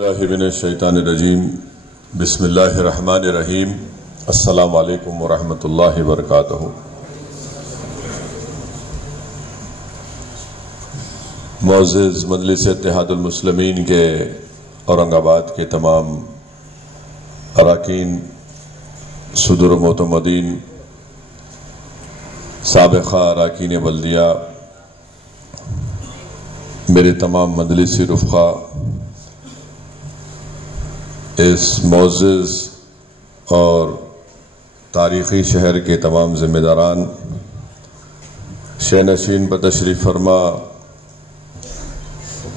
من الشیطان الرجیم بسم اللہ الرحمن الرحیم السلام علیکم ورحمۃ اللہ وبرکاتہ۔ معزز مجلس اتحاد المسلمین کے اورنگ آباد کے تمام اراکین، صدر و معتمدین، سابقہ اراکین بلدیہ، میرے تمام مجلسی رفقا، اس معزز اور تاریخی شہر کے تمام ذمہ داران، شہنشین بتشریف فرما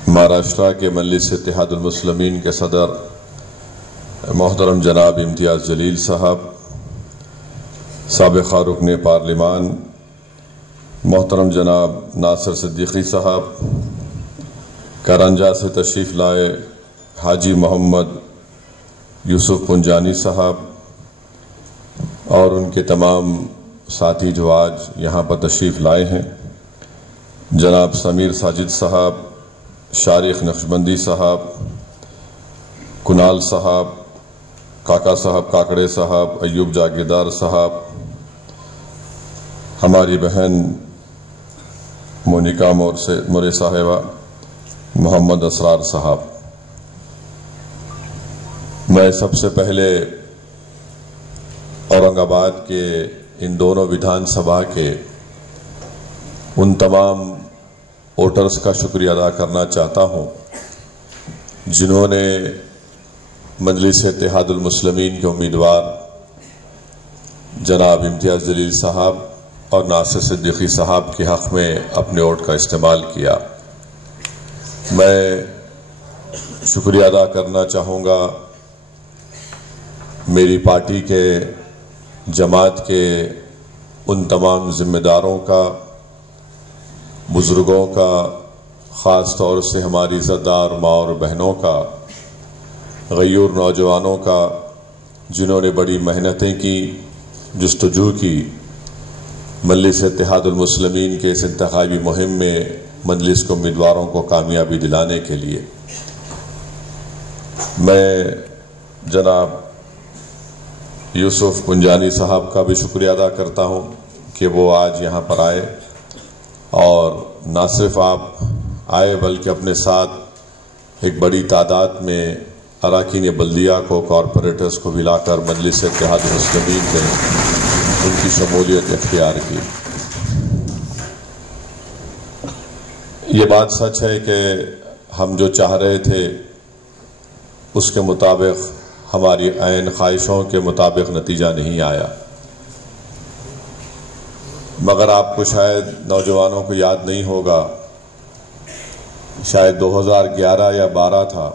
مہاراشٹرا کے مجلس اتحاد المسلمین کے صدر محترم جناب امتیاز جلیل صاحب، سابقہ رکن پارلیمان محترم جناب ناصر صدیقی صاحب، کرنجا سے تشریف لائے حاجی محمد یوسف پنجانی صاحب اور ان کے تمام ساتھی جو آج یہاں پر تشریف لائے ہیں، جناب سمیر ساجد صاحب، شارق نقشبندی صاحب، کنال صاحب، کاکا صاحب کاکڑے صاحب، ایوب جاگیردار صاحب، ہماری بہن مونیکا مورے صاحبہ، محمد اسرار صاحب، میں سب سے پہلے اورنگ آباد کے ان دونوں ودھان سبھا کے ان تمام ووٹرز کا شکریہ ادا کرنا چاہتا ہوں جنہوں نے مجلس اتحاد المسلمین کے امیدوار جناب امتیاز جلیل صاحب اور ناصر صدیقی صاحب کے حق میں اپنے ووٹ کا استعمال کیا۔ میں شکریہ ادا کرنا چاہوں گا میری پارٹی کے جماعت کے ان تمام ذمہ داروں کا، بزرگوں کا، خاص طور سے ہماری عزتدار ماں اور بہنوں کا، غیور نوجوانوں کا، جنہوں نے بڑی محنتیں کی، جستجو کی مجلس اتحاد المسلمین کے اس انتخابی مہم میں مجلس کے امیدواروں کو کامیابی دلانے کے لیے۔ میں جناب یوسف پنجانی صاحب کا بھی شکریہ ادا کرتا ہوں کہ وہ آج یہاں پر آئے اور نہ صرف آپ آئے بلکہ اپنے ساتھ ایک بڑی تعداد میں اراکین بلدیہ کو، کارپوریٹرز کو بھی لا کر مجلس اتحاد المسلمین میں ان کی شمولیت اختیار کی۔ یہ بات سچ ہے کہ ہم جو چاہ رہے تھے اس کے مطابق، ہماری عین خواہشوں کے مطابق نتیجہ نہیں آیا، مگر آپ کو شاید نوجوانوں کو یاد نہیں ہوگا، شاید 2011 یا 12 تھا،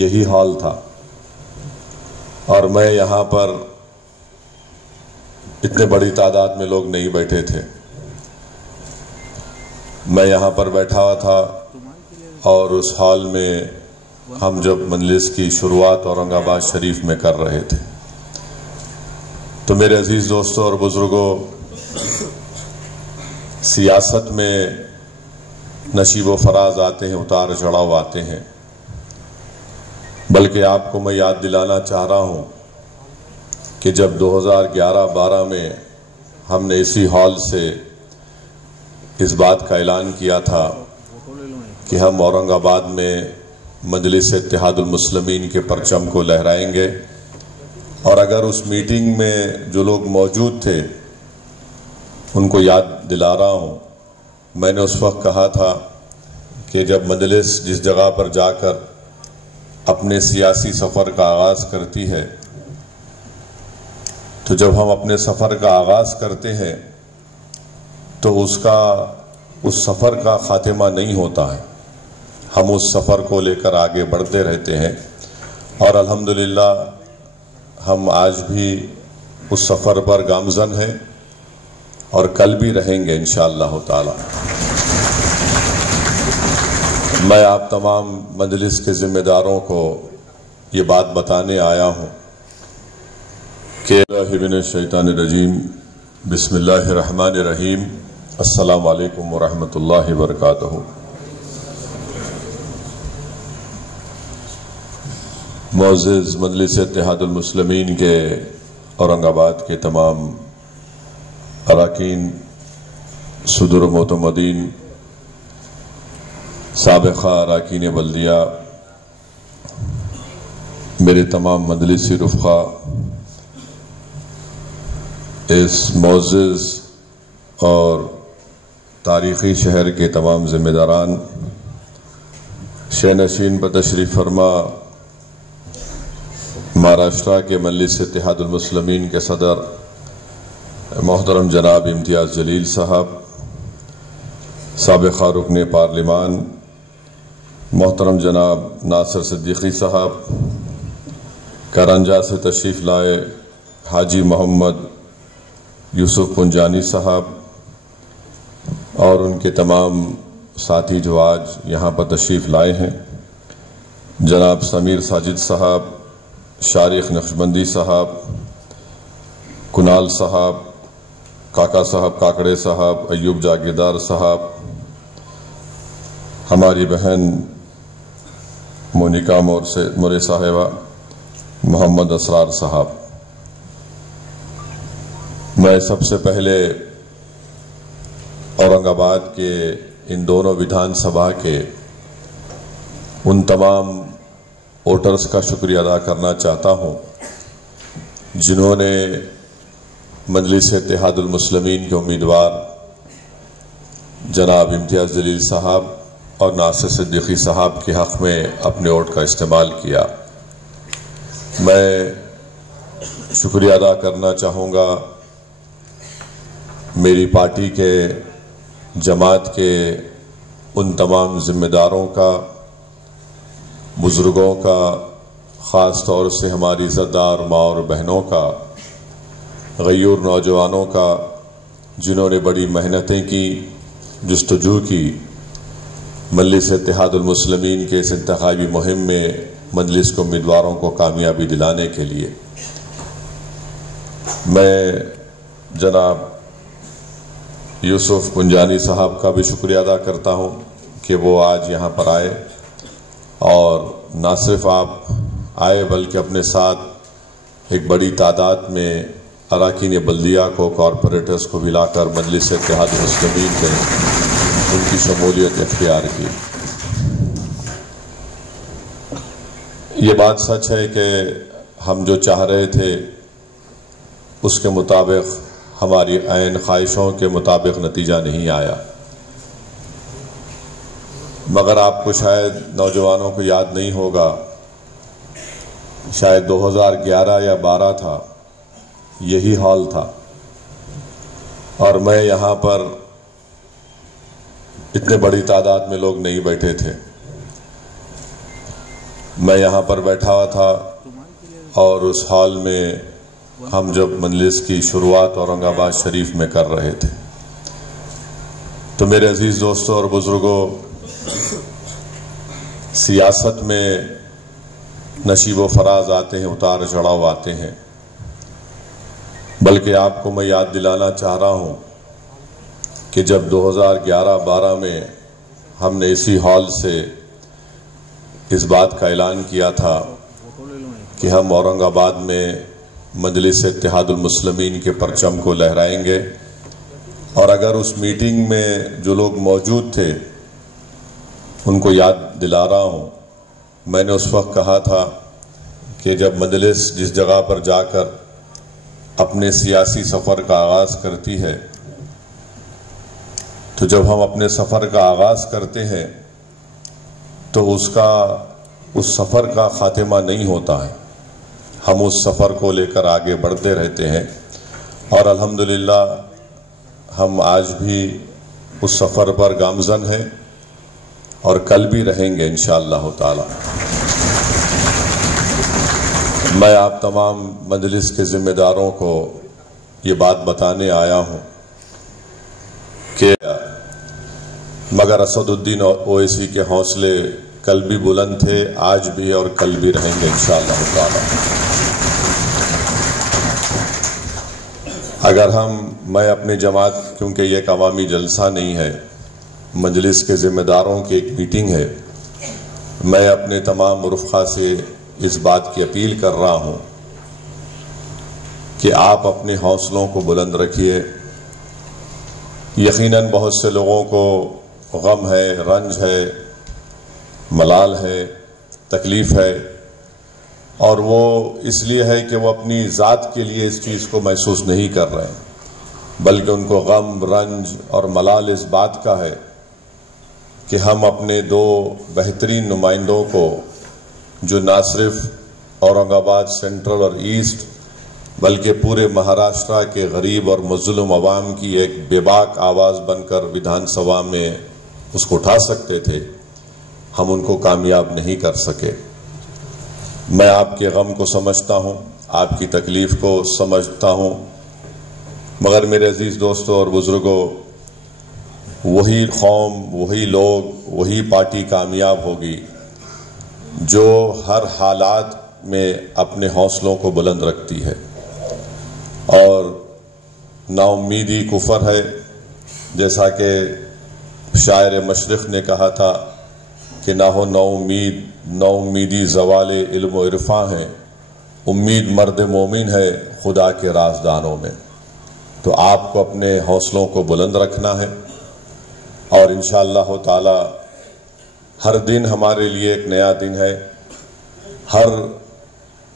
یہی حال تھا اور میں یہاں پر اتنے بڑی تعداد میں لوگ نہیں بیٹھے تھے، میں یہاں پر بیٹھا ہوا تھا اور اس حال میں ہم جب مجلس کی شروعات اورنگ آباد شریف میں کر رہے تھے تو میرے عزیز دوستوں اور بزرگوں، سیاست میں نشیب و فراز آتے ہیں، اتار چڑھاؤ آتے ہیں، بلکہ آپ کو میں یاد دلانا چاہ رہا ہوں کہ جب 2011-12 میں ہم نے اسی ہال سے اس بات کا اعلان کیا تھا کہ ہم اورنگ آباد میں مجلس اتحاد المسلمین کے پرچم کو لہرائیں گے، اور اگر اس میٹنگ میں جو لوگ موجود تھے ان کو یاد دلا رہا ہوں، میں نے اس وقت کہا تھا کہ جب مجلس جس جگہ پر جا کر اپنے سیاسی سفر کا آغاز کرتی ہے تو جب ہم اپنے سفر کا آغاز کرتے ہیں تو اس سفر کا خاتمہ نہیں ہوتا ہے، ہم اس سفر کو لے کر آگے بڑھتے رہتے ہیں، اور الحمدللہ ہم آج بھی اس سفر پر گامزن ہیں اور کل بھی رہیں گے انشاءاللہ تعالی۔ میں آپ تمام مجلس کے ذمہ داروں کو یہ بات بتانے آیا ہوں کہ من الشیطان الرجیم بسم اللہ الرحمن الرحیم السلام علیکم ورحمۃ اللہ وبرکاتہ۔ معزز مجلس اتحاد المسلمین کے اورنگ آباد کے تمام اراکین، صدور و معتمدین، سابقہ اراکین بلدیہ، میرے تمام مجلسی رفقا، اس معزز اور تاریخی شہر کے تمام ذمہ داران، شہنشین پر تشریف فرما مہاراشٹرا کے مجلس اتحاد المسلمین کے صدر محترم جناب امتیاز جلیل صاحب، سابقہ رکن پارلیمان محترم جناب ناصر صدیقی صاحب، کرنجا سے تشریف لائے حاجی محمد یوسف پنجانی صاحب اور ان کے تمام ساتھی جو آج یہاں پر تشریف لائے ہیں، جناب سمیر ساجد صاحب، شارق نقشبندی صاحب، کنال صاحب، کاکا صاحب کاکڑے صاحب، ایوب جاگیردار صاحب، ہماری بہن مونیکا مورے صاحبہ، محمد اسرار صاحب، میں سب سے پہلے اورنگ آباد کے ان دونوں ودھان سبھا کے ان تمام ووٹرز کا شکریہ ادا کرنا چاہتا ہوں جنہوں نے مجلس اتحاد المسلمین کے امیدوار جناب امتیاز جلیل صاحب اور ناصر صدیقی صاحب کے حق میں اپنے ووٹ کا استعمال کیا۔ میں شکریہ ادا کرنا چاہوں گا میری پارٹی کے، جماعت کے ان تمام ذمہ داروں کا، بزرگوں کا، خاص طور سے ہماری عزتدار ماں اور بہنوں کا، غیور نوجوانوں کا، جنہوں نے بڑی محنتیں کی، جستجو کی مجلس اتحاد المسلمین کے اس انتخابی مہم میں مجلس کے امیدواروں کو کامیابی دلانے کے لیے۔ میں جناب یوسف پنجانی صاحب کا بھی شکریہ ادا کرتا ہوں کہ وہ آج یہاں پر آئے اور نہ صرف آپ آئے بلکہ اپنے ساتھ ایک بڑی تعداد میں اراکین بلدیہ کو، کارپوریٹرز کو بھی لا کر مجلس اتحاد المسلمین میں ان کی شمولیت اختیار کی۔ یہ بات سچ ہے کہ ہم جو چاہ رہے تھے اس کے مطابق، ہماری عین خواہشوں کے مطابق نتیجہ نہیں آیا، مگر آپ کو شاید نوجوانوں کو یاد نہیں ہوگا، شاید 2011 یا 12 تھا، یہی حال تھا اور میں یہاں پر اتنے بڑی تعداد میں لوگ نہیں بیٹھے تھے، میں یہاں پر بیٹھا ہوا تھا اور اس حال میں ہم جب مجلس کی شروعات اورنگ آباد شریف میں کر رہے تھے تو میرے عزیز دوستوں اور بزرگوں، سیاست میں نشیب و فراز آتے ہیں، اتار چڑھاؤ آتے ہیں، بلکہ آپ کو میں یاد دلانا چاہ رہا ہوں کہ جب 2011-12 میں ہم نے اسی ہال سے اس بات کا اعلان کیا تھا کہ ہم اورنگ آباد میں مجلس اتحاد المسلمین کے پرچم کو لہرائیں گے، اور اگر اس میٹنگ میں جو لوگ موجود تھے ان کو یاد دلا رہا ہوں، میں نے اس وقت کہا تھا کہ جب مجلس جس جگہ پر جا کر اپنے سیاسی سفر کا آغاز کرتی ہے تو جب ہم اپنے سفر کا آغاز کرتے ہیں تو اس سفر کا خاتمہ نہیں ہوتا ہے، ہم اس سفر کو لے کر آگے بڑھتے رہتے ہیں، اور الحمدللہ ہم آج بھی اس سفر پر گامزن ہیں اور کل بھی رہیں گے انشاءاللہ تعالی۔ میں آپ تمام مجلس کے ذمہ داروں کو یہ بات بتانے آیا ہوں کہ مگر اسد الدین اویسی کے حوصلے کل بھی بلند تھے، آج بھی اور کل بھی رہیں گے انشاءاللہ تعالی۔ اگر میں اپنی جماعت، کیونکہ یہ ایک عوامی جلسہ نہیں ہے، مجلس کے ذمہ داروں کی ایک میٹنگ ہے، میں اپنے تمام رفقا سے اس بات کی اپیل کر رہا ہوں کہ آپ اپنے حوصلوں کو بلند رکھیے۔ یقیناً بہت سے لوگوں کو غم ہے، رنج ہے، ملال ہے، تکلیف ہے، اور وہ اس لیے ہے کہ وہ اپنی ذات کے لیے اس چیز کو محسوس نہیں کر رہے ہیں، بلکہ ان کو غم، رنج اور ملال اس بات کا ہے کہ ہم اپنے دو بہترین نمائندوں کو، جو نہ صرف اورنگ آباد سینٹرل اور ایسٹ بلکہ پورے مہاراشٹرا کے غریب اور مظلوم عوام کی ایک بے باک آواز بن کر ویدھان سبھا میں اس کو اٹھا سکتے تھے، ہم ان کو کامیاب نہیں کر سکے۔ میں آپ کے غم کو سمجھتا ہوں، آپ کی تکلیف کو سمجھتا ہوں، مگر میرے عزیز دوستوں اور بزرگوں، وہی قوم، وہی لوگ، وہی پارٹی کامیاب ہوگی جو ہر حالات میں اپنے حوصلوں کو بلند رکھتی ہے، اور نا امیدی کفر ہے، جیسا کہ شاعر مشرق نے کہا تھا کہ نہ ہو نا امیدی زوال علم و عرفاں ہے، امید مرد مومن ہے خدا کے رازدانوں میں۔ تو آپ کو اپنے حوصلوں کو بلند رکھنا ہے، اور انشاءاللہ تعالی ہر دن ہمارے لیے ایک نیا دن ہے، ہر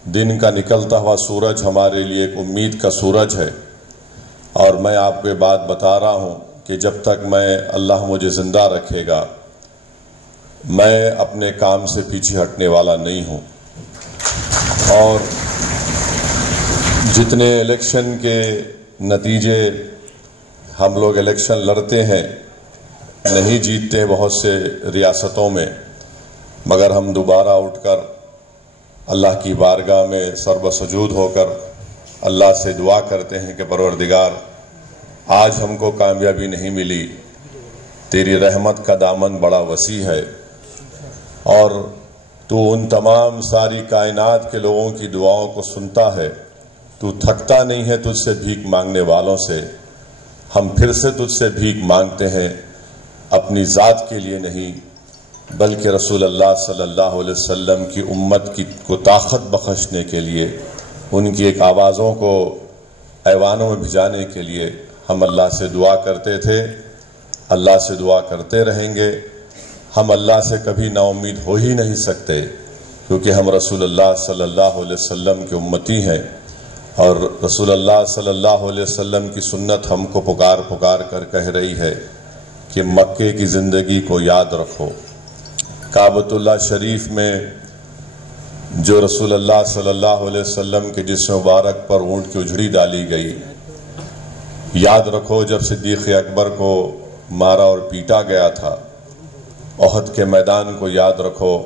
دن کا نکلتا ہوا سورج ہمارے لیے ایک امید کا سورج ہے، اور میں آپ کو یہ بات بتا رہا ہوں کہ جب تک اللہ مجھے زندہ رکھے گا، میں اپنے کام سے پیچھے ہٹنے والا نہیں ہوں، اور جتنے الیکشن کے نتیجے ہم لوگ الیکشن لڑتے ہیں، نہیں جیتتے بہت سے ریاستوں میں، مگر ہم دوبارہ اٹھ کر اللہ کی بارگاہ میں سر بسجود ہو کر اللہ سے دعا کرتے ہیں کہ پروردگار، آج ہم کو کامیابی نہیں ملی، تیری رحمت کا دامن بڑا وسیع ہے، اور تو ان تمام ساری کائنات کے لوگوں کی دعاؤں کو سنتا ہے، تو تھکتا نہیں ہے تجھ سے بھیک مانگنے والوں سے۔ ہم پھر سے تجھ سے بھیک مانگتے ہیں، اپنی ذات کے لیے نہیں بلکہ رسول اللہ صلی اللہ علیہ وسلم کی امت کو طاقت بخشنے کے لیے، ان کی ایک آوازوں کو ایوانوں میں بھجانے کے لیے ہم اللہ سے دعا کرتے تھے، اللہ سے دعا کرتے رہیں گے۔ ہم اللہ سے کبھی نا امید ہو ہی نہیں سکتے، کیونکہ ہم رسول اللہ صلی اللہ علیہ وسلم کے امتی ہیں، اور رسول اللہ صلی اللہ علیہ وسلم کی سنت ہم کو پکار پکار کر کہہ رہی ہے کہ مکے کی زندگی کو یاد رکھو۔ کعبۃ اللہ شریف میں جو رسول اللہ صلی اللہ علیہ وسلم کے جسم مبارک پر اونٹ کی اجڑی ڈالی گئی، یاد رکھو جب صدیق اکبر کو مارا اور پیٹا گیا تھا، احد کے میدان کو یاد رکھو۔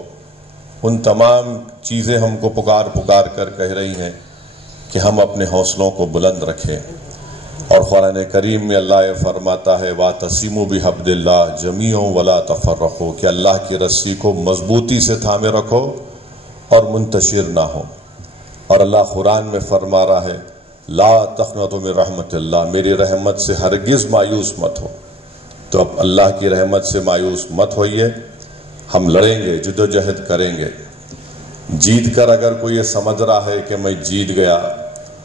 ان تمام چیزیں ہم کو پکار پکار کر کہہ رہی ہیں کہ ہم اپنے حوصلوں کو بلند رکھیں، اور قرآن کریم میں اللہ یہ فرماتا ہے وَاعْتَصِمُوا بِحَبْلِ اللَّهِ جَمِيعًا وَلَا تَفَرَّقُوا، کہ اللہ کی رسی کو مضبوطی سے تھامے رکھو اور منتشر نہ ہو۔ اور اللہ قرآن میں فرما رہا ہے لا تقنطوا من رحمت اللہ، میری رحمت سے ہرگز مایوس مت ہو۔ تو اب اللہ کی رحمت سے مایوس مت ہوئیے، ہم لڑیں گے، جد و جہد کریں گے۔ جیت کر اگر کوئی یہ سمجھ رہا ہے کہ میں جیت گیا،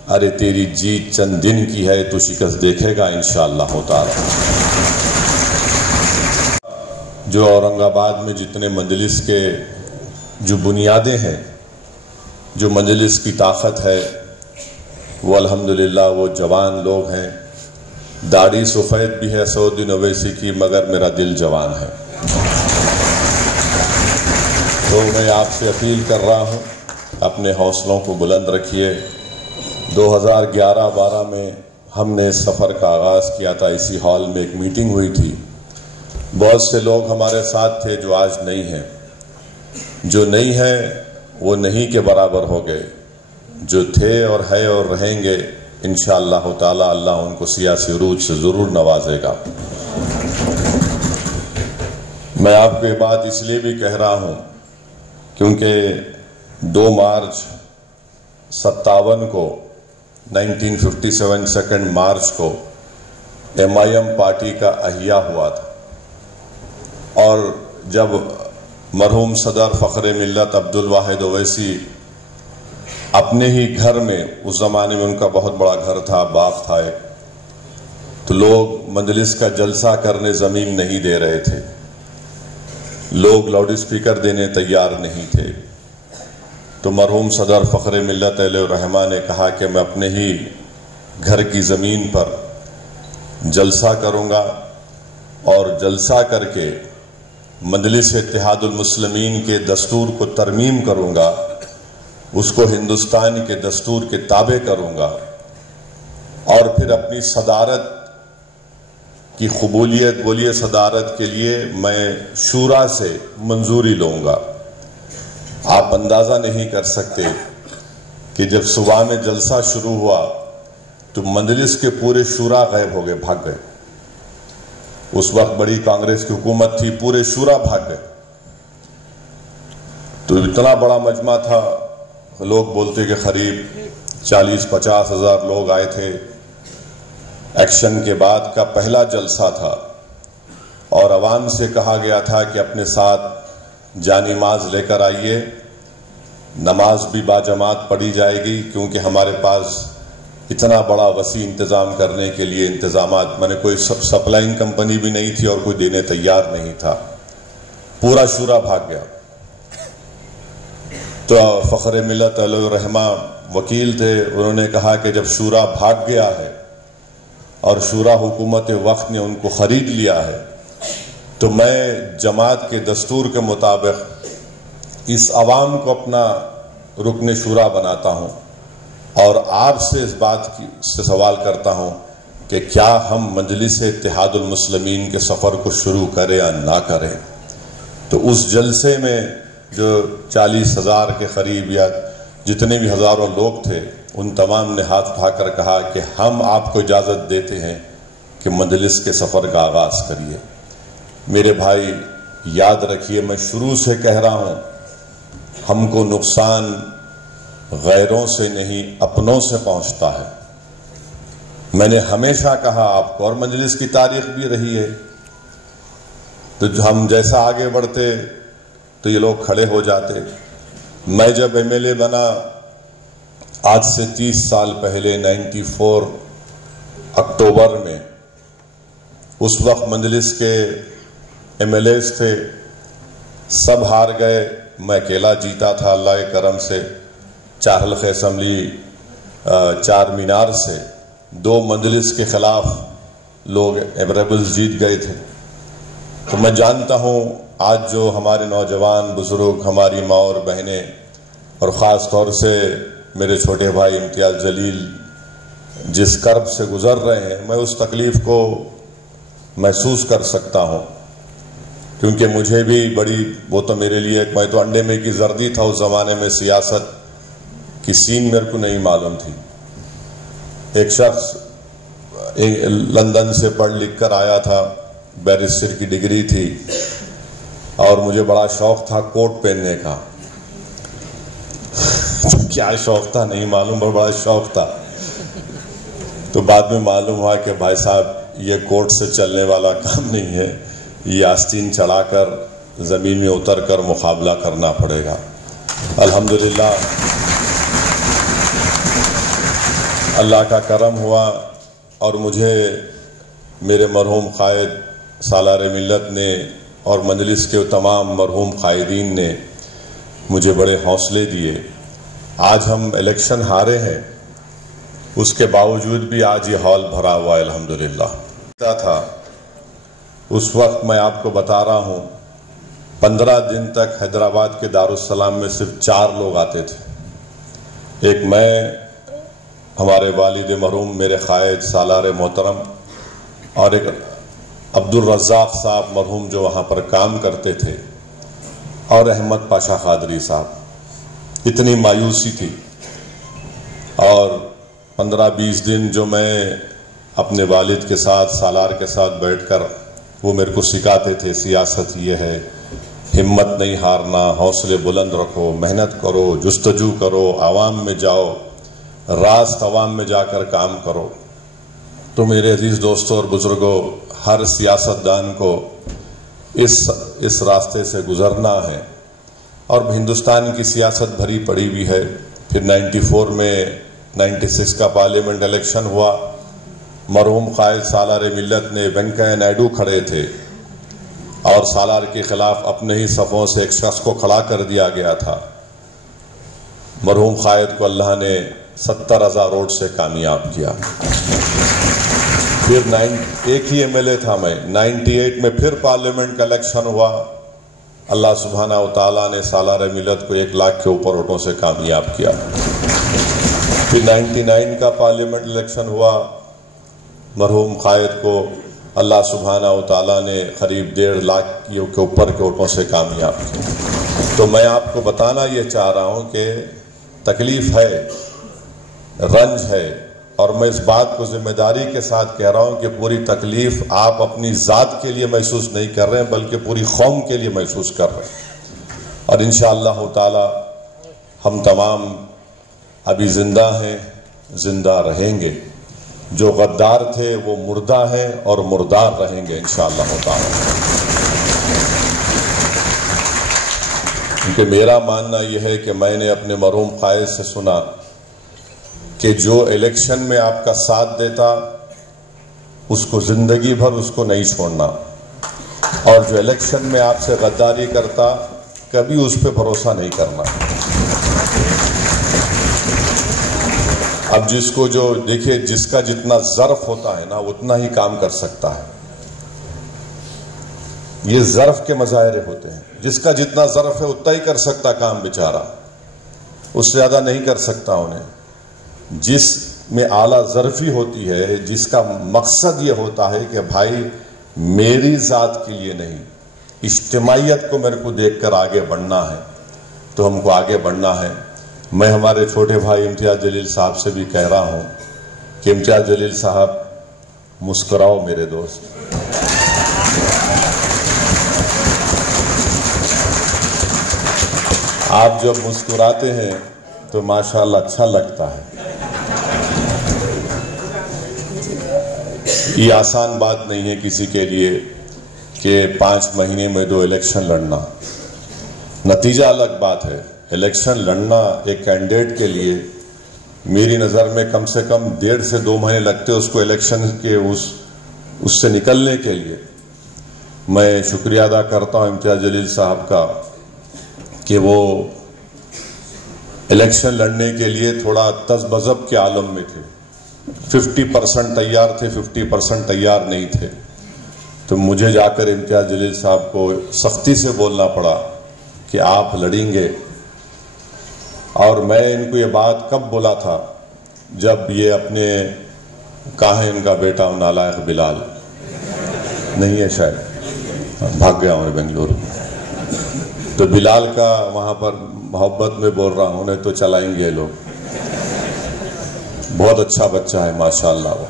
ارے تیری جیت چند دن کی ہے، تو شکست دیکھے گا انشاءاللہ تعالی۔ جو اورنگ آباد میں جتنے مجلس کے جو بنیادیں ہیں، جو مجلس کی طاقت ہے، وہ الحمدللہ وہ جوان لوگ ہیں۔ داڑھی سفید بھی ہے سعودی اویسی کی، مگر میرا دل جوان ہے۔ تو میں آپ سے اپیل کر رہا ہوں، اپنے حوصلوں کو بلند رکھیے۔ 2011-12 میں ہم نے اس سفر کا آغاز کیا تھا، اسی ہال میں ایک میٹنگ ہوئی تھی، بہت سے لوگ ہمارے ساتھ تھے جو آج نہیں ہیں، جو نہیں ہیں وہ نہیں کے برابر ہو گئے، جو تھے اور ہے اور رہیں گے انشاءاللہ تعالی اللہ ان کو سیاسی عروج سے ضرور نوازے گا۔ میں آپ کو یہ بات اس لیے بھی کہہ رہا ہوں کیونکہ 2 مارچ 57 کو 1957 2 مارچ کو MIM پارٹی کا احیا ہوا تھا، اور جب مرحوم صدر فخر ملت عبدالواحد اویسی اپنے ہی گھر میں، اس زمانے میں ان کا بہت بڑا گھر تھا، باغ تھا ایک، تو لوگ مجلس کا جلسہ کرنے زمین نہیں دے رہے تھے، لوگ لاؤڈ اسپیکر دینے تیار نہیں تھے، تو مرحوم صدر فخر ملت علیہ الرحمہ نے کہا کہ میں اپنے ہی گھر کی زمین پر جلسہ کروں گا اور جلسہ کر کے مجلس اتحاد المسلمین کے دستور کو ترمیم کروں گا، اس کو ہندوستان کے دستور کے تابع کروں گا، اور پھر اپنی صدارت کی قبولیت، ولی صدارت کے لیے میں شورا سے منظوری لوں گا۔ آپ اندازہ نہیں کر سکتے کہ جب صبح میں جلسہ شروع ہوا تو مجلس کے پورے شورا غائب ہو گئے، بھاگ گئے۔ اس وقت بڑی کانگریس کی حکومت تھی، پورے شورا بھاگ گئے۔ تو اتنا بڑا مجمع تھا، لوگ بولتے کہ قریب 40-50 ہزار لوگ آئے تھے۔ ایکشن کے بعد کا پہلا جلسہ تھا اور عوام سے کہا گیا تھا کہ اپنے ساتھ جانماز لے کر آئیے، نماز بھی باجماعت پڑھی جائے گی، کیونکہ ہمارے پاس اتنا بڑا وسیع انتظام کرنے کے لیے انتظامات، میں نے کوئی سپلائنگ کمپنی بھی نہیں تھی اور کوئی دینے تیار نہیں تھا، پورا شورا بھاگ گیا۔ تو فخر ملت علیہ الرحمہ وکیل تھے، انہوں نے کہا کہ جب شورا بھاگ گیا ہے اور شورا حکومت وقت نے ان کو خرید لیا ہے، تو میں جماعت کے دستور کے مطابق اس عوام کو اپنا رکن شورا بناتا ہوں اور آپ سے اس بات سے سوال کرتا ہوں کہ کیا ہم مجلس اتحاد المسلمین کے سفر کو شروع کریں یا نہ کریں۔ تو اس جلسے میں جو 40 ہزار کے قریب یا جتنے بھی ہزاروں لوگ تھے، ان تمام نے ہاتھ اٹھا کر کہا کہ ہم آپ کو اجازت دیتے ہیں کہ مجلس کے سفر کا آغاز کریے۔ میرے بھائی یاد رکھیے، میں شروع سے کہہ رہا ہوں، ہم کو نقصان غیروں سے نہیں اپنوں سے پہنچتا ہے۔ میں نے ہمیشہ کہا آپ کو، اور مجلس کی تاریخ بھی رہی ہے، تو ہم جیسا آگے بڑھتے تو یہ لوگ کھڑے ہو جاتے۔ میں جب ایم ایل اے بنا آج سے 30 سال پہلے 94 اکتوبر میں، اس وقت مجلس کے ایم ایل ایز تھے، سب ہار گئے، میں اکیلا جیتا تھا اللہ کے کرم سے۔ 4 حلقہ اسمبلی، 4 مینار سے 2 مجلس کے خلاف لوگ ایوریبلز جیت گئے تھے۔ تو میں جانتا ہوں آج جو ہمارے نوجوان بزرگ، ہماری ماں اور بہنیں، اور خاص طور سے میرے چھوٹے بھائی امتیاز جلیل جس کرب سے گزر رہے ہیں، میں اس تکلیف کو محسوس کر سکتا ہوں، کیونکہ مجھے بھی بڑی، وہ تو میرے لیے، میں تو انڈے میں کی زردی تھا اس زمانے میں، سیاست کی سین میرے کو نہیں معلوم تھی۔ ایک شخص لندن سے پڑھ لکھ کر آیا تھا، بیرسٹر کی ڈگری تھی، اور مجھے بڑا شوق تھا کوٹ پہننے کا۔ کیا شوق تھا نہیں معلوم، بڑا شوق تھا۔ تو بعد میں معلوم ہوا کہ بھائی صاحب یہ کوٹ سے چلنے والا کام نہیں ہے، یہ آستین چڑھا کر زمین میں اتر کر مقابلہ کرنا پڑے گا۔ الحمدللہ اللہ کا کرم ہوا، اور مجھے میرے مرحوم قائد سالار ملت نے اور مجلس کے تمام مرحوم قائدین نے مجھے بڑے حوصلے دیے۔ آج ہم الیکشن ہارے ہیں، اس کے باوجود بھی آج یہ ہال بھرا ہوا ہے الحمدللہ۔ تھا اس وقت میں آپ کو بتا رہا ہوں 15 دن تک حیدرآباد کے دارالسلام میں صرف 4 لوگ آتے تھے، ایک میں، ہمارے والد مرحوم میرے قائد سالار محترم، اور ایک عبدالرزاق صاحب مرحوم جو وہاں پر کام کرتے تھے، اور احمد پاشا قادری صاحب۔ اتنی مایوسی تھی، اور 15-20 دن جو میں اپنے والد کے ساتھ، سالار کے ساتھ بیٹھ کر، وہ میرے کو سکھاتے تھے سیاست یہ ہے، ہمت نہیں ہارنا، حوصلے بلند رکھو، محنت کرو، جستجو کرو، عوام میں جاؤ، راست عوام میں جا کر کام کرو۔ تو میرے عزیز دوستوں اور بزرگوں، ہر سیاستدان کو اس راستے سے گزرنا ہے، اور ہندوستان کی سیاست بھری پڑی بھی ہے۔ پھر 94 میں 96 کا پارلیمنٹ الیکشن ہوا. مرحوم قائد سالار ملت نے وینکیا نائیڈو کھڑے تھے اور سالار کے خلاف اپنے ہی صفوں سے ایک شخص کو کھڑا کر دیا گیا تھا. مرحوم قائد کو اللہ نے 70,000 ووٹ سے کامیاب کیا. پھر ایک ہی ایم ایل اے تھا میں. 98 میں پھر پارلیمنٹ کا الیکشن ہوا. اللہ سبحانہ و تعالیٰ نے سالار ملت کو 1 لاکھ کے اوپر ووٹوں سے کامیاب کیا. پھر 99 کا پارلیمنٹ الیکشن ہوا. مرحوم قائد کو اللہ سبحانہ و تعالیٰ نے قریب 1.5 لاکھ کے اوپر کے ووٹوں سے کامیاب کیا. تو میں آپ کو بتانا یہ چاہ رہا ہوں کہ تکلیف ہے, رنج ہے, اور میں اس بات کو ذمہ داری کے ساتھ کہہ رہا ہوں کہ پوری تکلیف آپ اپنی ذات کے لیے محسوس نہیں کر رہے ہیں بلکہ پوری قوم کے لیے محسوس کر رہے ہیں. اور انشاءاللہ تعالی ہم تمام ابھی زندہ ہیں, زندہ رہیں گے. جو غدار تھے وہ مردہ ہیں اور مردار رہیں گے انشاءاللہ تعالی. کیونکہ میرا ماننا یہ ہے کہ میں نے اپنے مرحوم قائد سے سنا کہ جو الیکشن میں آپ کا ساتھ دیتا اس کو زندگی بھر اس کو نہیں چھوڑنا, اور جو الیکشن میں آپ سے غداری کرتا کبھی اس پہ بھروسہ نہیں کرنا. اب جس کو جو دیکھیے جس کا جتنا ظرف ہوتا ہے نا اتنا ہی کام کر سکتا ہے. یہ ظرف کے مظاہرے ہوتے ہیں. جس کا جتنا ظرف ہے اتنا ہی کر سکتا کام بیچارہ, اس سے زیادہ نہیں کر سکتا. انہیں جس میں اعلیٰ ظرفی ہوتی ہے, جس کا مقصد یہ ہوتا ہے کہ بھائی میری ذات کے لیے نہیں, اجتماعیت کو میرے کو دیکھ کر آگے بڑھنا ہے, تو ہم کو آگے بڑھنا ہے. میں ہمارے چھوٹے بھائی امتیاز جلیل صاحب سے بھی کہہ رہا ہوں کہ امتیاز جلیل صاحب مسکراؤ میرے دوست. آپ جب مسکراتے ہیں تو ماشاءاللہ اچھا لگتا ہے. یہ آسان بات نہیں ہے کسی کے لیے کہ 5 مہینے میں 2 الیکشن لڑنا. نتیجہ الگ بات ہے. الیکشن لڑنا ایک کینڈیڈیٹ کے لیے میری نظر میں کم سے کم 1.5 سے 2 مہینے لگتے اس کو الیکشن کے اس سے نکلنے کے لیے. میں شکریہ ادا کرتا ہوں امتیاز جلیل صاحب کا کہ وہ الیکشن لڑنے کے لیے تھوڑا تذبذب کے عالم میں تھے. 50% تیار تھے, 50% تیار نہیں تھے. تو مجھے جا کر امتیاز جلیل صاحب کو سختی سے بولنا پڑا کہ آپ لڑیں گے. اور میں ان کو یہ بات کب بولا تھا جب یہ اپنے کہاں ہے ان کا بیٹا نالائق بلال نہیں ہے, شاید بھاگ گیا ہوں بنگلورو. تو بلال کا وہاں پر محبت میں بول رہا ہوں, تو چلائیں گے لوگ. بہت اچھا بچہ ہے ماشاءاللہ وہ.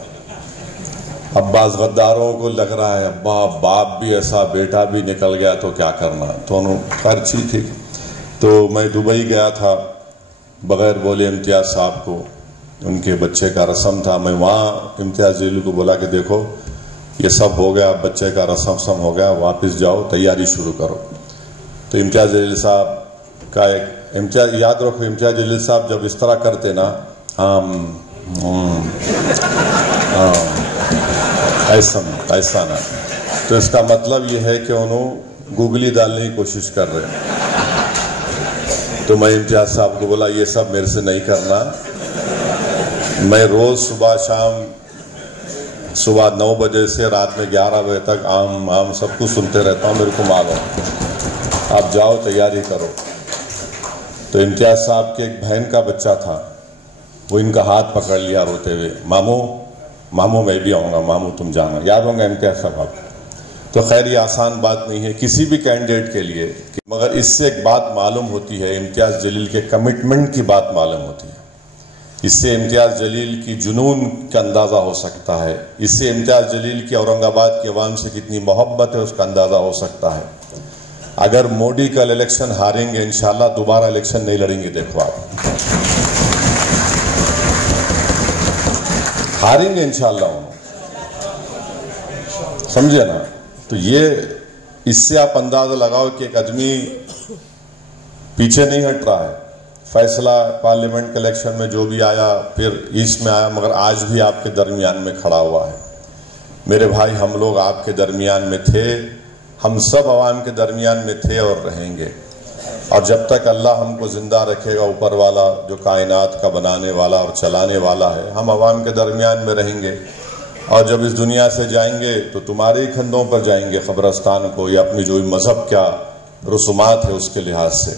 اب بعض غداروں کو لگ رہا ہے ابا باپ بھی ایسا بیٹا بھی نکل گیا تو کیا کرنا, تو خیر ٹھیک ہے. تو میں دبئی گیا تھا بغیر بولے امتیاز صاحب کو, ان کے بچے کا رسم تھا. میں وہاں امتیاز جلیل کو بولا کہ دیکھو یہ سب ہو گیا, بچے کا رسم ہو گیا, واپس جاؤ تیاری شروع کرو. تو امتیاز جلیل صاحب کا ایک امتیاز یاد رکھو, امتیاز جلیل صاحب جب اس طرح کرتے نا ایسا نا, تو اس کا مطلب یہ ہے کہ انہوں گوگلی ڈالنے کی کوشش کر رہے ہیں. تو میں امتیاز صاحب کو بولا یہ سب میرے سے نہیں کرنا. میں روز صبح شام صبح 9 بجے سے رات میں 11 بجے تک عام سب کچھ سنتے رہتا ہوں, میرے کو معلوم, آپ جاؤ تیاری کرو. تو امتیاز صاحب کے ایک بہن کا بچہ تھا, وہ ان کا ہاتھ پکڑ لیا روتے ہوئے, ماموں میں بھی آؤں گا, ماموں تم جانا. یاد ہوں گا امتیاز صاحب آپ. تو خیر یہ آسان بات نہیں ہے کسی بھی کینڈیڈیٹ کے لیے, مگر اس سے ایک بات معلوم ہوتی ہے, امتیاز جلیل کے کمٹمنٹ کی بات معلوم ہوتی ہے. اس سے امتیاز جلیل کی جنون کا اندازہ ہو سکتا ہے. اس سے امتیاز جلیل کی اورنگ آباد کے عوام سے کتنی محبت ہے اس کا اندازہ ہو سکتا ہے. اگر مودی کل الیکشن ہاریں گے انشاءاللہ دوبارہ الیکشن نہیں لڑیں گے. دیکھو آپ ہاریں گے انشاءاللہ, سمجھے نا. تو یہ اس سے آپ اندازہ لگاؤ کہ ایک آدمی پیچھے نہیں ہٹ رہا ہے, فیصلہ پارلیمنٹ کے الیکشن میں جو بھی آیا، پھر ایسٹ میں آیا، مگر آج بھی آپ کے درمیان میں کھڑا ہوا ہے۔ میرے بھائی، ہم لوگ آپ کے درمیان میں تھے، ہم سب عوام کے درمیان میں تھے اور رہیں گے، اور جب تک اللہ ہم کو زندہ رکھے گا، اوپر والا جو کائنات کا بنانے والا اور چلانے والا ہے، ہم عوام کے درمیان میں رہیں گے۔ اور جب اس دنیا سے جائیں گے تو تمہارے ہی کندھوں پر جائیں گے قبرستان کو، یا اپنی جو مذہب کیا رسومات ہے اس کے لحاظ سے۔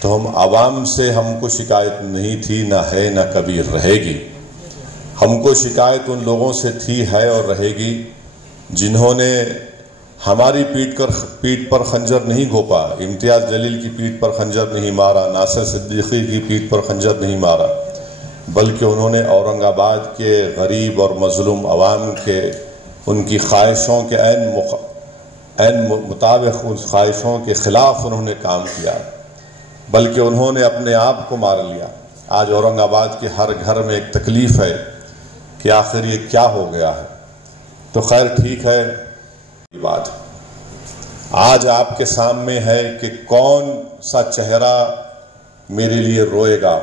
تو ہم عوام سے ہم کو شکایت نہیں تھی، نہ ہے، نہ کبھی رہے گی۔ ہم کو شکایت ان لوگوں سے تھی، ہے اور رہے گی جنہوں نے ہماری پیٹھ پر خنجر نہیں گھوپا، امتیاز جلیل کی پیٹھ پر خنجر نہیں مارا، ناصر صدیقی کی پیٹھ پر خنجر نہیں مارا، بلکہ انہوں نے اورنگ آباد کے غریب اور مظلوم عوام کے ان کی خواہشوں کے عین مطابق ان خواہشوں کے خلاف انہوں نے کام کیا، بلکہ انہوں نے اپنے آپ کو مار لیا۔ آج اورنگ آباد کے ہر گھر میں ایک تکلیف ہے کہ آخر یہ کیا ہو گیا ہے۔ تو خیر ٹھیک ہے، بات آج آپ کے سامنے ہے کہ کون سا چہرہ میرے لیے روئے گا،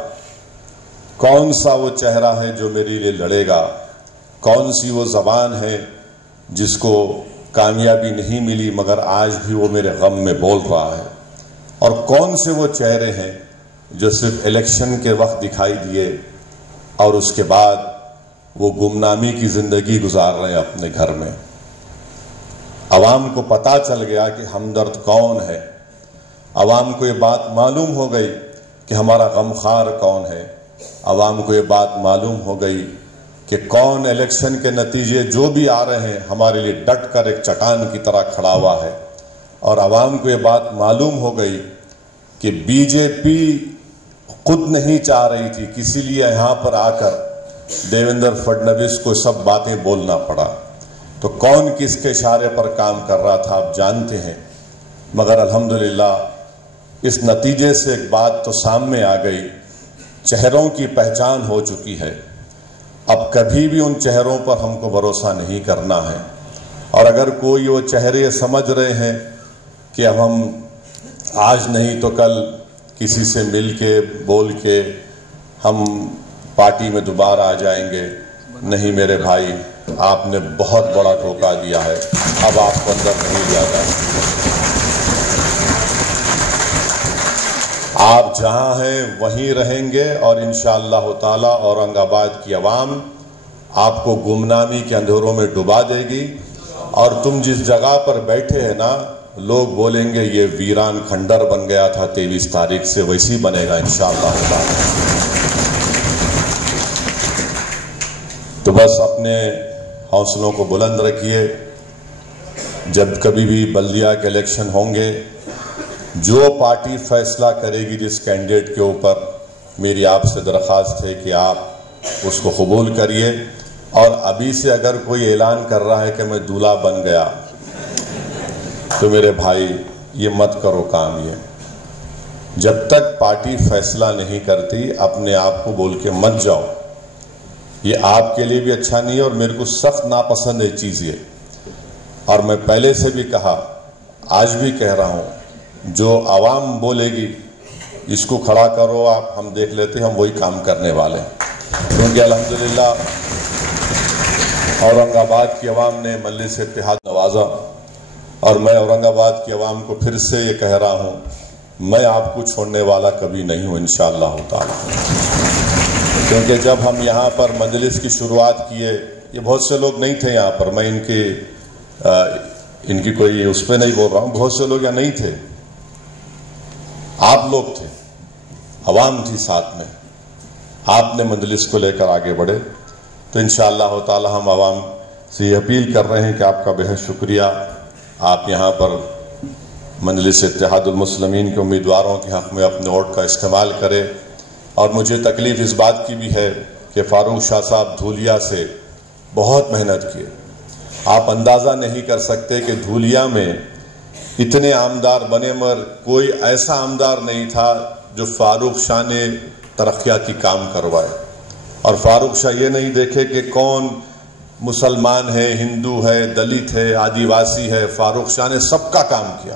کون سا وہ چہرہ ہے جو میرے لیے لڑے گا، کون سی وہ زبان ہے جس کو کامیابی نہیں ملی مگر آج بھی وہ میرے غم میں بول رہا ہے، اور کون سے وہ چہرے ہیں جو صرف الیکشن کے وقت دکھائی دیے اور اس کے بعد وہ گمنامی کی زندگی گزار رہے ہیں اپنے گھر میں۔ عوام کو پتہ چل گیا کہ ہمدرد کون ہے، عوام کو یہ بات معلوم ہو گئی کہ ہمارا غمخوار کون ہے، عوام کو یہ بات معلوم ہو گئی کہ کون الیکشن کے نتیجے جو بھی آ رہے ہیں ہمارے لیے ڈٹ کر ایک چٹان کی طرح کھڑا ہوا ہے، اور عوام کو یہ بات معلوم ہو گئی کہ بی جے پی خود نہیں چاہ رہی تھی، کسی لیے یہاں پر آ کر دیویندر فڈنویس کو سب باتیں بولنا پڑا۔ تو کون کس کے اشارے پر کام کر رہا تھا آپ جانتے ہیں، مگر الحمدللہ اس نتیجے سے ایک بات تو سامنے آ گئی، چہروں کی پہچان ہو چکی ہے۔ اب کبھی بھی ان چہروں پر ہم کو بھروسہ نہیں کرنا ہے، اور اگر کوئی وہ چہرے سمجھ رہے ہیں کہ اب ہم آج نہیں تو کل کسی سے مل کے بول کے ہم پارٹی میں دوبارہ آ جائیں گے، نہیں میرے بھائی، آپ نے بہت بڑا دھوکہ دیا ہے، اب آپ کو اندر نہیں لیا جا سکتا۔ آپ جہاں ہیں وہیں رہیں گے، اور انشاءاللہ تعالی اورنگ آباد کی عوام آپ کو گمنامی کے اندھیروں میں ڈبا دے گی، اور تم جس جگہ پر بیٹھے ہیں نا، لوگ بولیں گے یہ ویران کھنڈر بن گیا تھا 23 تاریخ سے، ویسی بنے گا انشاءاللہ تعالی۔ تو بس اپنے حوصلوں کو بلند رکھیے، جب کبھی بھی بلدیہ کے الیکشن ہوں گے، جو پارٹی فیصلہ کرے گی جس کینڈیڈیٹ کے اوپر، میری آپ سے درخواست ہے کہ آپ اس کو قبول کریے، اور ابھی سے اگر کوئی اعلان کر رہا ہے کہ میں دولہا بن گیا، تو میرے بھائی یہ مت کرو کام۔ یہ جب تک پارٹی فیصلہ نہیں کرتی اپنے آپ کو بول کے مت جاؤ، یہ آپ کے لیے بھی اچھا نہیں ہے، اور میرے کو سخت ناپسند ہے چیز یہ، اور میں پہلے سے بھی کہا، آج بھی کہہ رہا ہوں، جو عوام بولے گی اس کو کھڑا کرو آپ، ہم دیکھ لیتے ہیں، ہم وہی کام کرنے والے ہیں، کیونکہ الحمدللہ اورنگ آباد کی عوام نے مجلس اتحاد نوازا، اور میں اورنگ آباد کی عوام کو پھر سے یہ کہہ رہا ہوں، میں آپ کو چھوڑنے والا کبھی نہیں ہوں انشاءاللہ تعالی۔ کیونکہ جب ہم یہاں پر مجلس کی شروعات کیے، یہ بہت سے لوگ نہیں تھے یہاں پر، میں ان کی کوئی اس پہ نہیں بول رہا ہوں، بہت سے لوگ یہاں نہیں تھے، آپ لوگ تھے، عوام تھی ساتھ میں، آپ نے مجلس کو لے کر آگے بڑھے۔ تو انشاءاللہ تعالی ہم عوام سے یہ اپیل کر رہے ہیں کہ آپ کا بہت شکریہ، آپ یہاں پر مجلس اتحاد المسلمین کے امیدواروں کے حق میں اپنے ووٹ کا استعمال کرے، اور مجھے تکلیف اس بات کی بھی ہے کہ فاروق شاہ صاحب دھولیا سے بہت محنت کیے، آپ اندازہ نہیں کر سکتے کہ دھولیا میں اتنے آمدار بنے، مگر کوئی ایسا آمدار نہیں تھا جو فاروق شاہ نے ترقیاتی کام کروائے، اور فاروق شاہ یہ نہیں دیکھے کہ کون مسلمان ہے، ہندو ہے، دلت ہے، آدیواسی ہے، فاروق شاہ نے سب کا کام کیا۔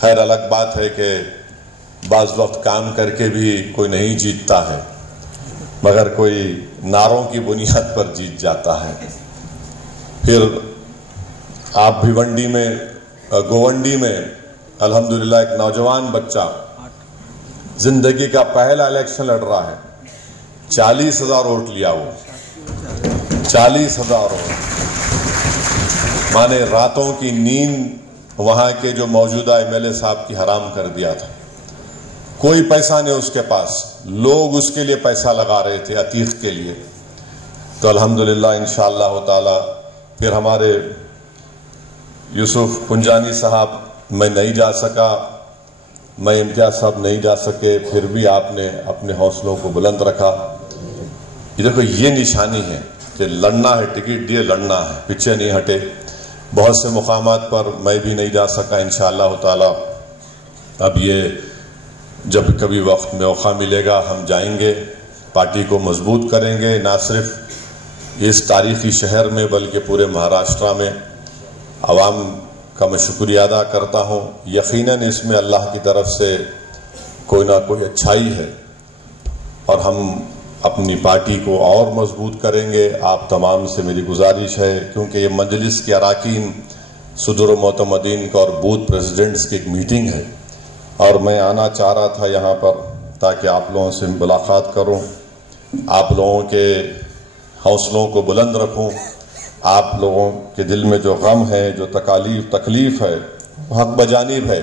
خیر الگ بات ہے کہ بعض وقت کام کر کے بھی کوئی نہیں جیتتا ہے، مگر کوئی نعروں کی بنیاد پر جیت جاتا ہے۔ پھر آپ بھیونڈی میں گوونڈی میں الحمدللہ ایک نوجوان بچہ زندگی کا پہلا الیکشن لڑ رہا ہے، 40,000 ووٹ لیا، وہ 40,000 ووٹ، مانے راتوں کی نیند وہاں کے جو موجودہ ایم ایل اے صاحب کی حرام کر دیا تھا۔ کوئی پیسہ نہیں اس کے پاس، لوگ اس کے لیے پیسہ لگا رہے تھے عتیق کے لیے۔ تو الحمدللہ انشاءاللہ تعالی پھر ہمارے یوسف پنجانی صاحب، میں نہیں جا سکا، میں امتیاز صاحب نہیں جا سکے، پھر بھی آپ نے اپنے حوصلوں کو بلند رکھا۔ یہ دیکھو، یہ نشانی ہے کہ لڑنا ہے، ٹکٹ دیے لڑنا ہے، پیچھے نہیں ہٹے۔ بہت سے مقامات پر میں بھی نہیں جا سکا، انشاءاللہ تعالی اب یہ جب کبھی وقت موقع ملے گا ہم جائیں گے، پارٹی کو مضبوط کریں گے، نہ صرف اس تاریخی شہر میں بلکہ پورے مہاراشٹرا میں۔ عوام کا میں شکریہ ادا کرتا ہوں، یقیناً اس میں اللہ کی طرف سے کوئی نہ کوئی اچھائی ہے، اور ہم اپنی پارٹی کو اور مضبوط کریں گے۔ آپ تمام سے میری گزارش ہے، کیونکہ یہ مجلس کے اراکین، صدر و معتمدین کا اور بوتھ پریزیڈنٹس کی ایک میٹنگ ہے، اور میں آنا چاہ رہا تھا یہاں پر تاکہ آپ لوگوں سے ملاقات کروں، آپ لوگوں کے حوصلوں کو بلند رکھوں۔ آپ لوگوں کے دل میں جو غم ہے، جو تکلیف ہے، وہ حق بجانب ہے،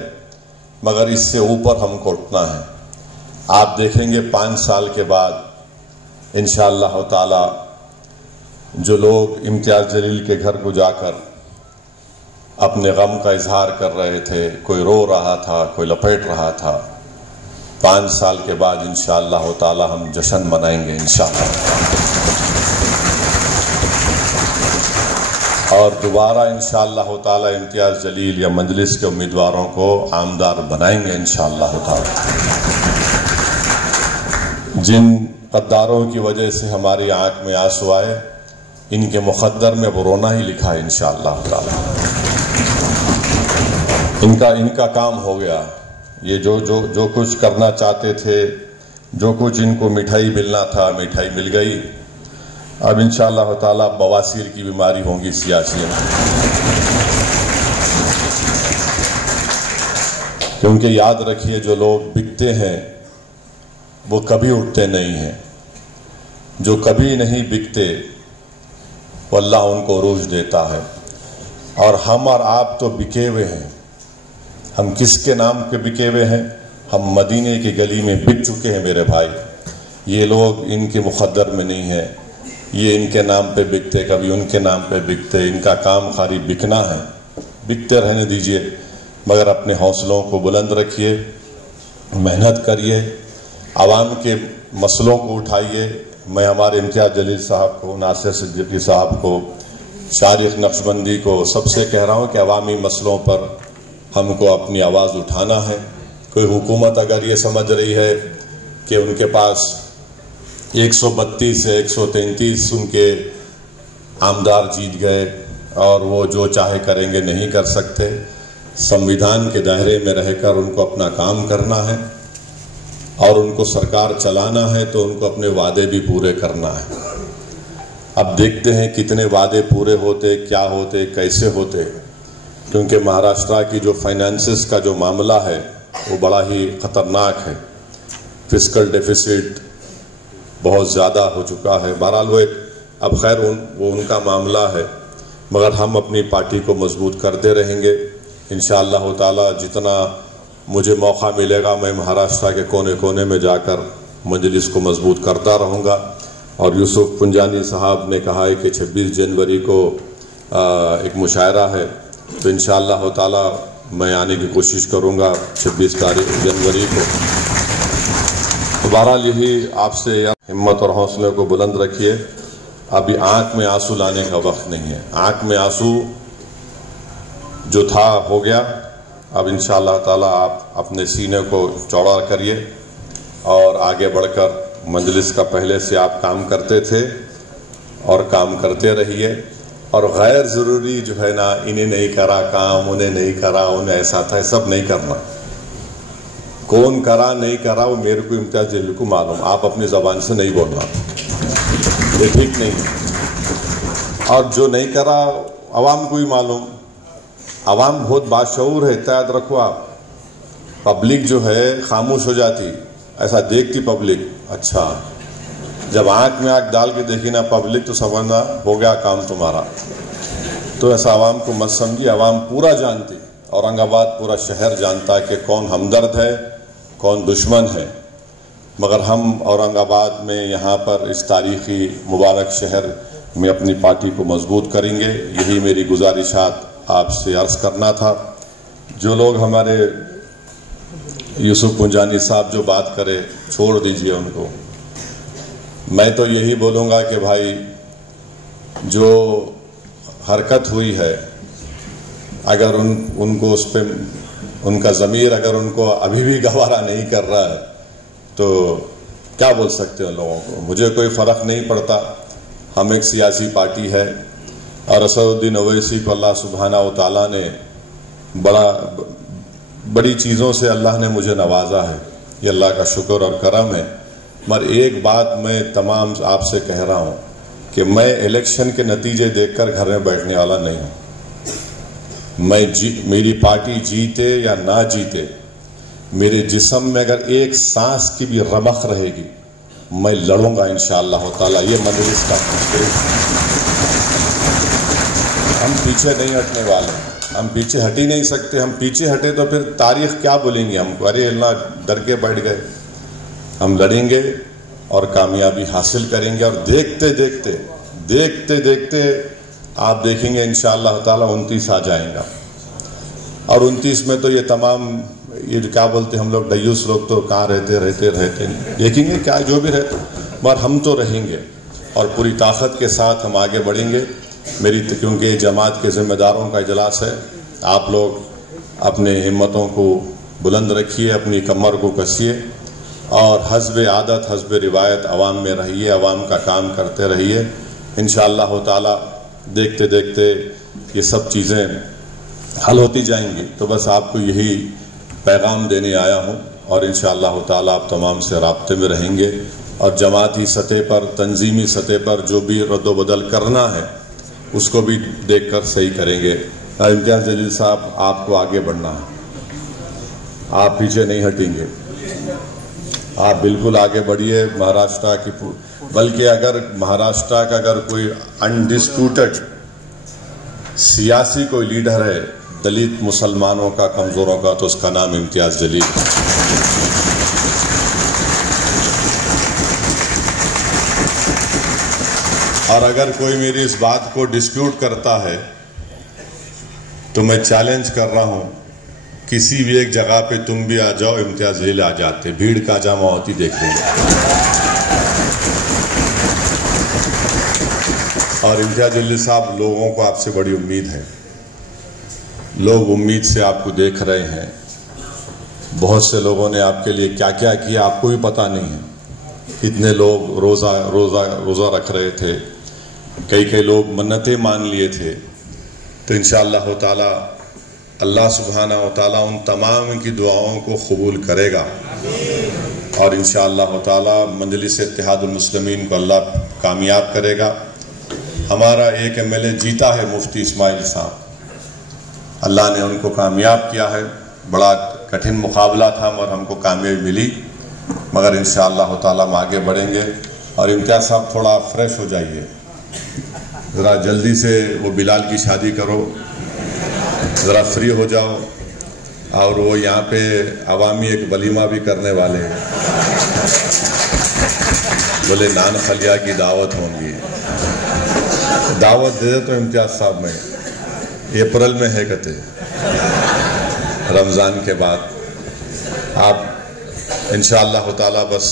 مگر اس سے اوپر ہم کو اٹھنا ہے۔ آپ دیکھیں گے 5 سال کے بعد انشاءاللہ تعالی جو لوگ امتیاز جلیل کے گھر کو جا کر اپنے غم کا اظہار کر رہے تھے، کوئی رو رہا تھا، کوئی لپیٹ رہا تھا، 5 سال کے بعد انشاءاللہ تعالی ہم جشن منائیں گے انشاءاللہ، اور دوبارہ انشاءاللہ تعالی امتیاز جلیل یا مجلس کے امیدواروں کو عامدار بنائیں گے انشاءاللہ تعالی۔ جن غداروں کی وجہ سے ہماری آنکھ میں آنسو آئے، ان کے مقدر میں وہ رونا ہی لکھا ہے انشاءاللہ تعالی۔ ان کا کام ہو گیا، یہ جو کچھ کرنا چاہتے تھے، جو کچھ ان کو مٹھائی ملنا تھا، مٹھائی مل گئی۔ اب انشاءاللہ تعالی بواسیر کی بیماری ہوں گی سیاسیوں میں، کیونکہ یاد رکھیے جو لوگ بکتے ہیں وہ کبھی اٹھتے نہیں ہیں، جو کبھی نہیں بکتے وہ اللہ ان کو عروج دیتا ہے، اور ہم اور آپ تو بکے ہوئے ہیں۔ ہم کس کے نام پہ بکے ہوئے ہیں؟ ہم مدینے کی گلی میں بک چکے ہیں میرے بھائی۔ یہ لوگ ان کے مقدر میں نہیں ہیں، یہ ان کے نام پہ بکتے، کبھی ان کے نام پہ بکتے، ان کا کام خالی بکنا ہے۔ بکتے رہنے دیجئے، مگر اپنے حوصلوں کو بلند رکھیے، محنت کریے، عوام کے مسئلوں کو اٹھائیے۔ میں ہمارے امتیاز جلیل صاحب کو، ناصر صدیقی صاحب کو، شارق نقشبندی کو سب سے کہہ رہا ہوں کہ عوامی مسئلوں پر ہم کو اپنی آواز اٹھانا ہے۔ کوئی حکومت اگر یہ سمجھ رہی ہے کہ ان کے پاس 132 سے 133 ان کے عامدار جیت گئے اور وہ جو چاہے کریں گے، نہیں کر سکتے۔ سمویدھان کے دائرے میں رہ کر ان کو اپنا کام کرنا ہے، اور ان کو سرکار چلانا ہے تو ان کو اپنے وعدے بھی پورے کرنا ہے۔ اب دیکھتے ہیں کتنے وعدے پورے ہوتے، کیا ہوتے، کیسے ہوتے، کیونکہ مہاراشٹرا کی جو فائنانسز کا جو معاملہ ہے وہ بڑا ہی خطرناک ہے۔ فسکل ڈیفیسٹ بہت زیادہ ہو چکا ہے۔ بہرحال وہ اب خیر وہ ان کا معاملہ ہے، مگر ہم اپنی پارٹی کو مضبوط کرتے رہیں گے انشاءاللہ تعالی۔ جتنا مجھے موقع ملے گا میں مہاراشٹرا کے کونے کونے میں جا کر مجلس کو مضبوط کرتا رہوں گا۔ اور یوسف پنجانی صاحب نے کہا ہے کہ 26 جنوری کو ایک مشاعرہ ہے، تو انشاءاللہ تعالی میں آنے کی کوشش کروں گا 26 جنوری کو۔ بہرحال یہی آپ سے ہمت اور حوصلے کو بلند رکھیے۔ ابھی آنکھ میں آنسو لانے کا وقت نہیں ہے، آنکھ میں آنسو جو تھا ہو گیا۔ اب انشاءاللہ تعالی آپ اپنے سینے کو چوڑا کریے اور آگے بڑھ کر مجلس کا پہلے سے آپ کام کرتے تھے اور کام کرتے رہیے، اور غیر ضروری جو ہے نا، انہیں نہیں کرا کام، انہیں نہیں کرا، انہیں ایسا تھا، سب نہیں کرنا۔ کون کرا نہیں کرا وہ میرے کو امتیاز جلیل کو معلوم، آپ اپنی زبان سے نہیں بولنا، یہ ٹھیک نہیں ہے۔ اور جو نہیں کرا عوام کو ہی معلوم، عوام بہت باشعور ہے، یاد رکھو آپ۔ پبلک جو ہے خاموش ہو جاتی، ایسا دیکھتی پبلک، اچھا جب آنکھ میں آنکھ ڈال کے دیکھی نا پبلک تو سمجھنا ہو گیا کام تمہارا۔ تو ایسا عوام کو مت سمجھی، عوام پورا جانتی، اورنگ آباد پورا شہر جانتا ہے کہ کون ہمدرد ہے کون دشمن ہے، مگر ہم اورنگ آباد میں یہاں پر اس تاریخی مبارک شہر میں اپنی پارٹی کو مضبوط کریں گے۔ یہی میری گزارشات آپ سے عرض کرنا تھا۔ جو لوگ ہمارے یوسف پنجانی صاحب جو بات کرے چھوڑ دیجئے ان کو، میں تو یہی بولوں گا کہ بھائی جو حرکت ہوئی ہے، اگر ان کو اس پہ ان کا ضمیر اگر ان کو ابھی بھی گوارا نہیں کر رہا ہے تو کیا بول سکتے ہیں لوگوں کو؟ مجھے کوئی فرق نہیں پڑتا، ہم ایک سیاسی پارٹی ہے، اور اسد الدین اویسی کو اللہ سبحانہ و تعالیٰ نے بڑی چیزوں سے اللہ نے مجھے نوازا ہے، یہ اللہ کا شکر اور کرم ہے۔ مگر ایک بات میں تمام آپ سے کہہ رہا ہوں کہ میں الیکشن کے نتیجے دیکھ کر گھر میں بیٹھنے والا نہیں ہوں۔ میری پارٹی جیتے یا نہ جیتے، میرے جسم میں اگر ایک سانس کی بھی رمق رہے گی میں لڑوں گا انشاءاللہ تعالی۔ یہ مجلس کا ہم پیچھے نہیں ہٹنے والے، ہم پیچھے ہٹ ہی نہیں سکتے۔ ہم پیچھے ہٹے تو پھر تاریخ کیا بولیں گے ہم کو؟ ارے اللہ ڈر کے بیٹھ گئے۔ ہم لڑیں گے اور کامیابی حاصل کریں گے، اور دیکھتے دیکھتے آپ دیکھیں گے انشاءاللہ تعالی 29 آ جائیں گا، اور 29 میں تو یہ تمام یہ کیا بولتے ہم لوگ ڈیوس لوگ تو کہاں رہتے دیکھیں گے کیا جو بھی رہتے، مگر ہم تو رہیں گے اور پوری طاقت کے ساتھ ہم آگے بڑھیں گے۔ کیونکہ یہ جماعت کے ذمہ داروں کا اجلاس ہے، آپ لوگ اپنے ہمتوں کو بلند رکھیے، اپنی کمر کو کسیے، اور حسب عادت حسب روایت عوام میں رہیے، عوام کا کام کرتے رہیے۔ انشاءاللہ تعالی دیکھتے دیکھتے یہ سب چیزیں حل ہوتی جائیں گی۔ تو بس آپ کو یہی پیغام دینے آیا ہوں، اور انشاءاللہ تعالی آپ تمام سے رابطے میں رہیں گے، اور جماعتی سطح پر تنظیمی سطح پر جو بھی رد و بدل کرنا ہے اس کو بھی دیکھ کر صحیح کریں گے۔ امتیاز جلیل صاحب آپ کو آگے بڑھنا ہے، آپ پیچھے نہیں ہٹیں گے، آپ بالکل آگے بڑھیے۔ مہاراشٹر کی بلکہ اگر مہاراشٹر کا اگر کوئی انڈسپیوٹڈ سیاسی کوئی لیڈر ہے دلت مسلمانوں کا کمزوروں کا تو اس کا نام امتیاز جلیل ہے۔ اور اگر کوئی میری اس بات کو ڈسپیوٹ کرتا ہے تو میں چیلنج کر رہا ہوں، کسی بھی ایک جگہ پہ تم بھی آ جاؤ، امتیاز جلیل آ جاتے، بھیڑ کا جمع ہوتی دیکھ لیں گے۔ اور امتیاز جلیل صاحب، لوگوں کو آپ سے بڑی امید ہے، لوگ امید سے آپ کو دیکھ رہے ہیں۔ بہت سے لوگوں نے آپ کے لیے کیا کیا کیا آپ کو بھی پتہ نہیں ہے۔ کتنے لوگ روزہ رکھ رہے تھے، کئی لوگ منتیں مان لیے تھے۔ تو انشاءاللہ تعالی اللہ سبحانہ و تعالی ان تمام کی دعاؤں کو قبول کرے گا، اور انشاءاللہ تعالی مجلس اتحاد المسلمین کو اللہ کامیاب کرے گا۔ ہمارا ایک MLA جیتا ہے، مفتی اسماعیل صاحب، اللہ نے ان کو کامیاب کیا ہے۔ بڑا کٹھن مقابلہ تھا مگر ہم کو کامیابی ملی، مگر انشاءاللہ تعالی ہم آگے بڑھیں گے۔ اور امتیاز صاحب تھوڑا فریش ہو جائیے، ذرا جلدی سے وہ بلال کی شادی کرو، ذرا فری ہو جاؤ، اور وہ یہاں پہ عوامی ایک ولیمہ بھی کرنے والے ہیں، بولے نان خلیہ کی دعوت ہوں گی، دعوت دے تو امتیاز صاحب میں اپریل میں ہے کہتے رمضان کے بعد۔ آپ انشاءاللہ تعالی بس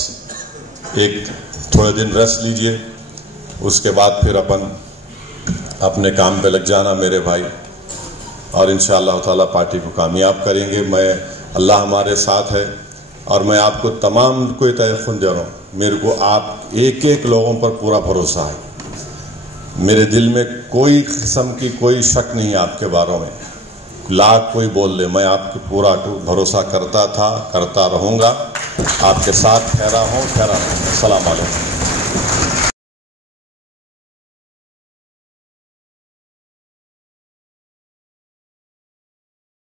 ایک تھوڑے دن ریسٹ لیجئے، اس کے بعد پھر اپنے کام پہ لگ جانا میرے بھائی، اور انشاءاللہ تعالی پارٹی کو کامیاب کریں گے۔ اللہ ہمارے ساتھ ہے، اور میں آپ کو تمام کو یہ تیقن دے رہا ہوں، میرے کو آپ ایک لوگوں پر پورا بھروسہ ہے، میرے دل میں کوئی قسم کی کوئی شک نہیں ہے آپ کے باروں میں۔ لاکھ کوئی بول لے، میں آپ کی پورا بھروسہ کرتا تھا، کرتا رہوں گا، آپ کے ساتھ ٹھہرا ہوں، ٹھہرا رہوں گا۔ السلام علیکم۔